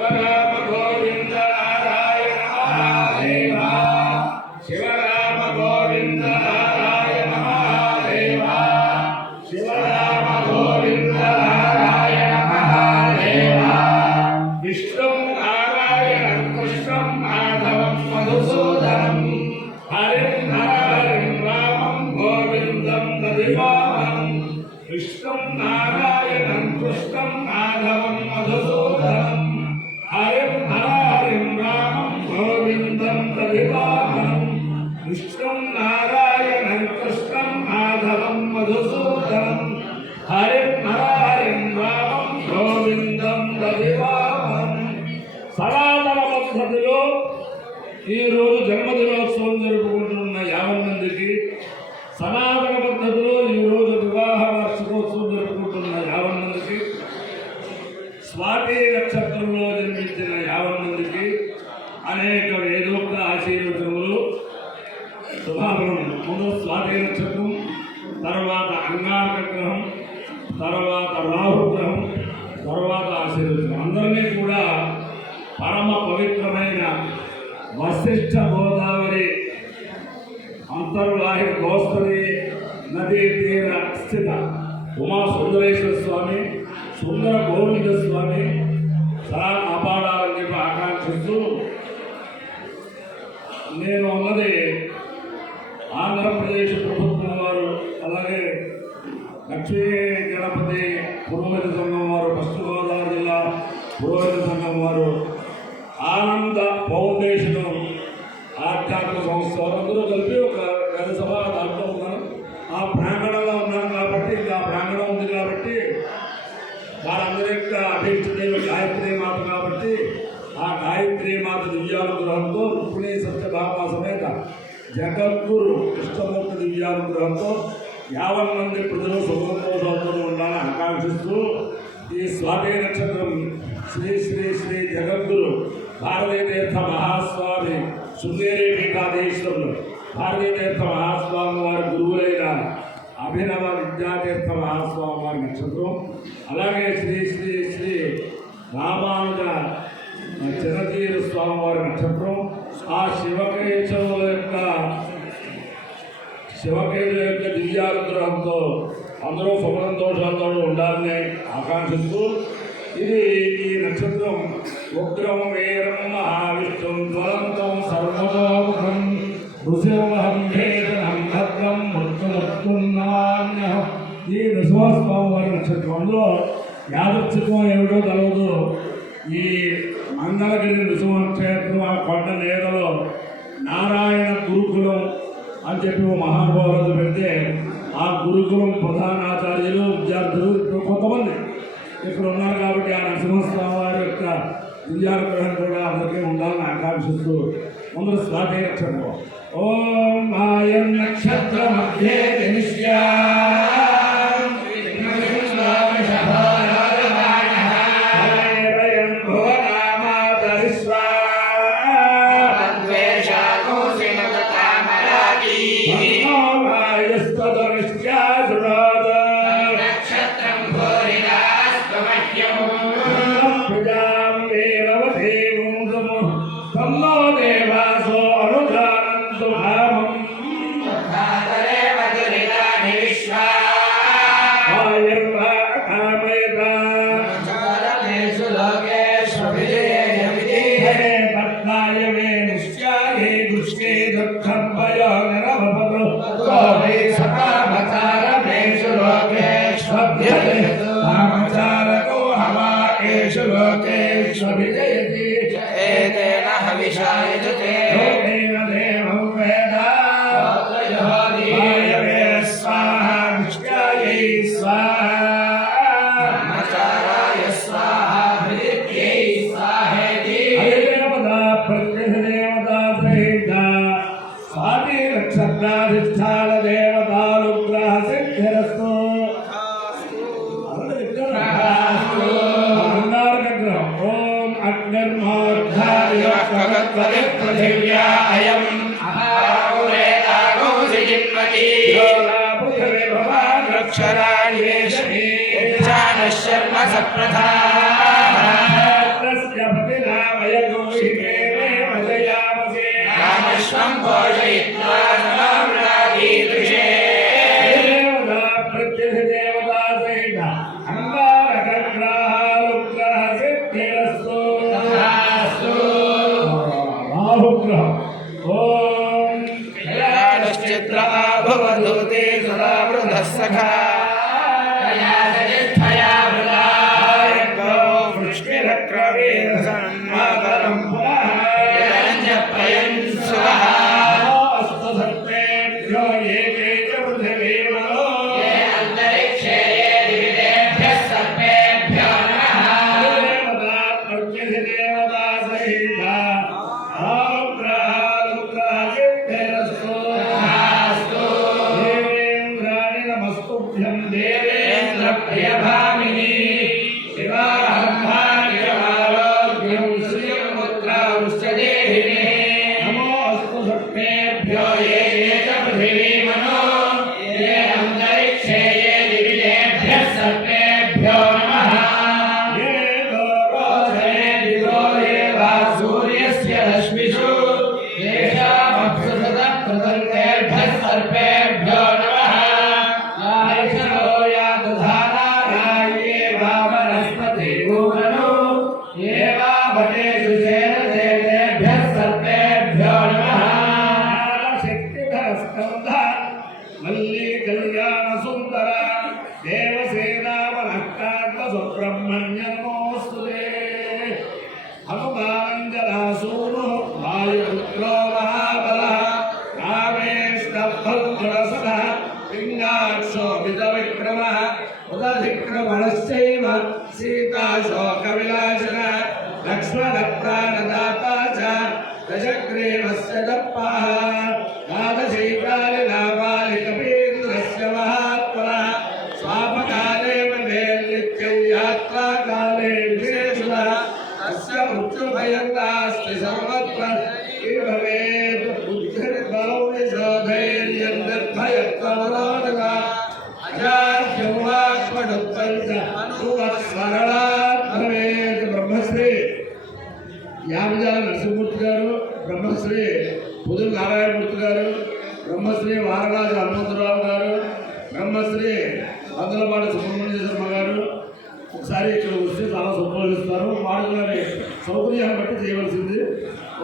శివరామ గోవింద నారాయణ మహాదేవ శివరామ గోవింద నారాయణ మహాదేవ శివరామ గోవింద నారాయణ మహాదేవ విష్ణుం నారాయణం కృష్ణం మాధవం మధుసూదనం హరిం హరిం రామం గోవిందం దదివాహం విష్ణుం నారాయణం కృష్ణం మాధవం మధుసూదనం హరిం హరిం రామం గోవిందం దదివాహం విష్ణుం నారాయణం కృష్ణం మాధవం మధుసూదనం హరిం హరిం రామం గోవిందం దదివాహం. సనాతన పద్ధతిలో ఈరోజు జన్మదినోత్సవం జరుపుకుంటున్న 50 మందికి, సనాతన పద్ధతిలో ఈరోజు వివాహ వార్షికోత్సవం జరుపుకుంటున్న 50 మందికి, స్వాతి నక్షత్రంలో జన్మించిన 50 మందికి అనేక వేదోక్త ఆశీర్వచనములు శుభాభరణం. ముందు స్వాతి నక్షత్రం, తర్వాత అంగారక గ్రహం, తర్వాత రాహుగ్రహం, తర్వాత ఆశీర్వచనం. అందరినీ కూడా పరమ పవిత్రమైన వశిష్ఠ గోదావరి అంతర్వాహిక గోస్తరి నదీ తీర స్థిత ఉమా సుందరేశ్వర స్వామి, సుందర గోవింద స్వామి సదా కాపాడాలని చెప్పి ఆకాంక్షిస్తూ, నేను ఉన్నది ఆంధ్రప్రదేశ్ ప్రభుత్వం వారు, అలాగే లక్ష్మీ గణపతి పురోహిత సంఘం వారు, పశ్చిమ గోదావరి జిల్లా పురోహిత సంఘం వారు, ఆనంద ఫౌండేషన్ ఆధ్యాత్మిక సంస్థ అందరూ కలిపి ఒక గత సభ దాంట్లో ఉన్నాను. ఆ ప్రాంగణంలో ఉన్నాను కాబట్టి, ఇంకా ప్రాంగణం ఉంది కాబట్టి, వారందరి యొక్క అభీష్టదేవి గాయత్రీ మాత కాబట్టి, ఆ గాయత్రీ మాత దివ్యానుగ్రహంతో, రుక్మిణీ సత్యభామ సమేత జగద్గురు కృష్ణమూర్తి దివ్యానుగ్రహంతో 50 మంది ప్రజలు సుఖంతో ఉండాలని ఆకాంక్షిస్తూ, ఈ స్వాతి నక్షత్రం శ్రీ శ్రీ శ్రీ జగద్గురు భారతీతీర్థ మహాస్వామి శృంగేరి పీఠాధీశ్వరులు భారతీతీర్థ మహాస్వామి వారి గురువులైన అభినవ విద్యాతీర్థ మహాస్వామి వారి నక్షత్రం, అలాగే శ్రీ శ్రీ శ్రీ రామానుజ చిరతీర స్వామి వారి నక్షత్రం, ఆ శివకేశవుల యొక్క దివ్యానుగ్రహంతో అందరూ సుఖసంతోషాలతో ఉండాలని ఆకాంక్షిస్తూ, ఇది ఈ నక్షత్రం ఉగ్రం వీరం మహావిష్ణుం జ్వలంతం సర్వతోముఖం ఋషివహం భేదనం భద్రం మృత్యుముత్తున్నాన్యహం. ఈ నృసింహస్వామి వారి నక్షత్రం. అందులో యాదృచ్ఛికం ఏమిటో తెలవదు. ఈ మంగళగిరి నృసింహక్షేత్రం ఆ కొండ నేలలో నారాయణ గురుకులం అని చెప్పి మహానుభావులు పెడితే, ఆ గురుకులం ప్రధానాచార్యులు విద్యార్థులు ఇప్పుడు కొంతమంది ఇక్కడ ఉన్నారు కాబట్టి, ఆ నరసింహస్వామి వారి యొక్క దివ్యానుగ్రహం కూడా అందరికీ ఉండాలని ఆకాంక్షిస్తూ, ముందు స్వాతి నక్షత్రం. ఓం మాయం నక్షత్ర మధ్యే నక్షత్రాధిష్టాన దేవతానుగ్రహ సిద్ధిరస్తు. ఓం అగ్నిర్మోర్ధాయ పృథివ్యా అయం అక్షరాణి శర్మ సప్రథా अनुग्रहम् ओम कल्याणश्चित्र भवदूते सदा वृद्धः सखा कल्याणनिष्ठया वृद्धाय गो वृष्टिरक्रमेरसन्मातरं पुनः सुवः अस्तधर्मेभ्यो ये के च पृथिवीमनो ये अन्तरिक्षे ये दिविदेभ्यः सर्पेभ्यो नमः देवता प्रत्यधिदेवता सहिता अनुग्रहादिभ्यरस्तु देवेन्द्राणि नमस्तुभ्यं देवेन्द्रप्रियभामिनी शिवाहम्भाग्यमारोग्यं श्रियमुद्रांश्च देहिने नमोऽस्तु सर्पेभ्यो ये च पृथिवीमनो ये अन्तरिक्षे ये दिविदेभ्यः सर्पेभ्यो नमः ये रोचने दिवो ये वा सूर्यस्य रश्मिषु येषामप्सु सतः कृतन्तेभ्यः सर्पेभ्यो नमः आयशनो यातधाराये वा वनस्पतिभूमनो ये वा भटेषु सेनतेभ्यः सर्पेभ्यो नमः शक्तिधरस्कन्ध मल्ली कल्याण सुंदर देवसेना वनक्कांत सुब्रह्मण्य नमोस्तुते हनुमानंजनासूनु वायुपुत्रो महाबलः रामेष्टभद्रसनः पिङ्गाक्षो विदविक्रमः उदधिक्रमणश्चैव सीताशोकविनाशनः लक्ष्मणप्राणदाता च दशग्रीवस्य दप्पः द्वादशैकालिनाबालिकपीन्द्रस्य महात्मनः स्वापकाले नित्यं यात्राकाले विशेषः तस्य मृत्युभयं नास्ति सर्वत्र भवेत् बुद्धिर्बलं यशोधैर्यं निर्भयत्वमनोरगा अजाड्यं वाक्पटुत्वं च अनुवत्सरणात् भवेत् ब्रह्मश्री యామజాల నరసింహమూర్తి గారు, బ్రహ్మశ్రీ పుదురు నారాయణమూర్తి గారు, బ్రహ్మశ్రీ వారణాసి హనుమంతరావు గారు, బ్రహ్మశ్రీ వందలపాటి సుబ్రహ్మణ్య శర్మ గారు ఒకసారి ఇక్కడ వస్తే చాలా సంతోషిస్తారు. వారి గారి సౌకర్యాన్ని బట్టి చేయవలసింది.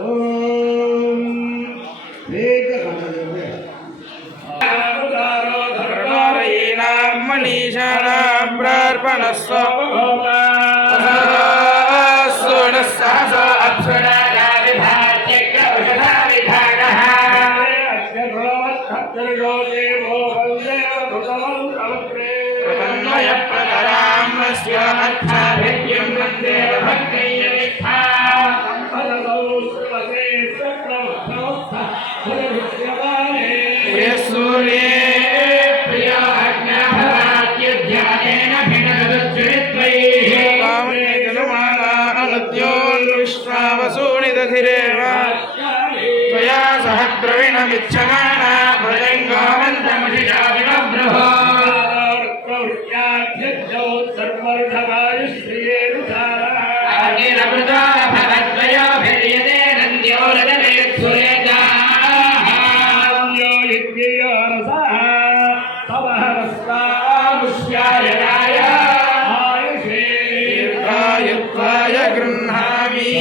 ఓం ధర్మారయీనాం మనీషానాం ప్రార్పణస్వ त्वया सह द्रविणमिच्छमाना भजङ्गामन्तमुषिजाविनब्रहो भगद्वयोभिर्यते नन्द्यो रजनेत्सुरेजामुष्यायनाय दीर्घायुत्वाय गृह्णामि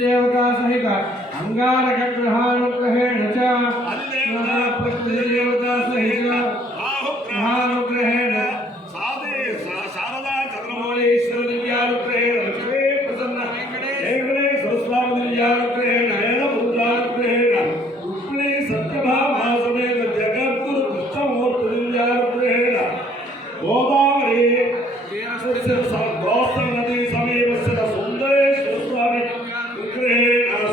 देवता सहित अंगारक ग्रहानुग्रहेण च देवता सहित ग्रहानुग्रहेण शारदा चंद्रमौलीश्वर दिव्यानुग्रहेण लक्ष्मी प्रसन्न वेंकटेश स्वामी दिव्यानुग्रहेण नयनभूतानुग्रहेण रुक्मिणी सत्यभामा समेत जगद्गुरु कृष्णमूर्ति दिव्यानुग्रहेण गोदावरी गोस्त्र नदी समीपस्थ सुंदरेश्वर स्वामी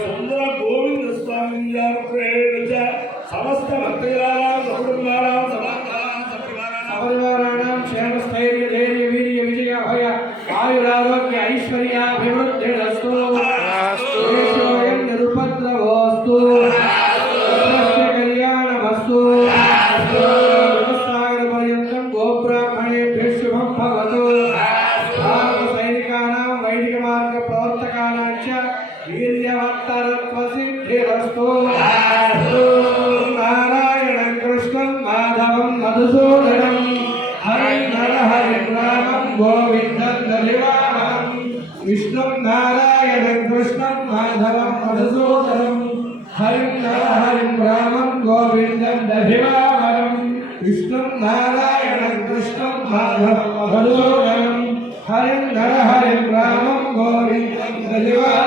सुंदर गोविंद स्वामी समस्त भक्तजनानां क्षेम स्थैर्य धैर्य वीर्य विजय भय आयुरारोग्य ऐश्वर्याभिवृद्धिरस्तु निरुपद्रवोऽस्तु कल्याणमस्तु सागरपर्यन्तं गोब्राह्मणेभ्यः शुभं भवतु सैनिकानां वैदिकमार्गप्रवर्तकानां च वीर्यवत्तरत्व विष्णुं नारायणं कृष्णं माधवं मधुसूदनं हरिं नरहरिं रामं गोविन्दं दधिवामरं विष्णुं नारायणं कृष्णं माधवं मधुसूदनं हरिं नरहरिं रामं गोविन्दं दधिवामरं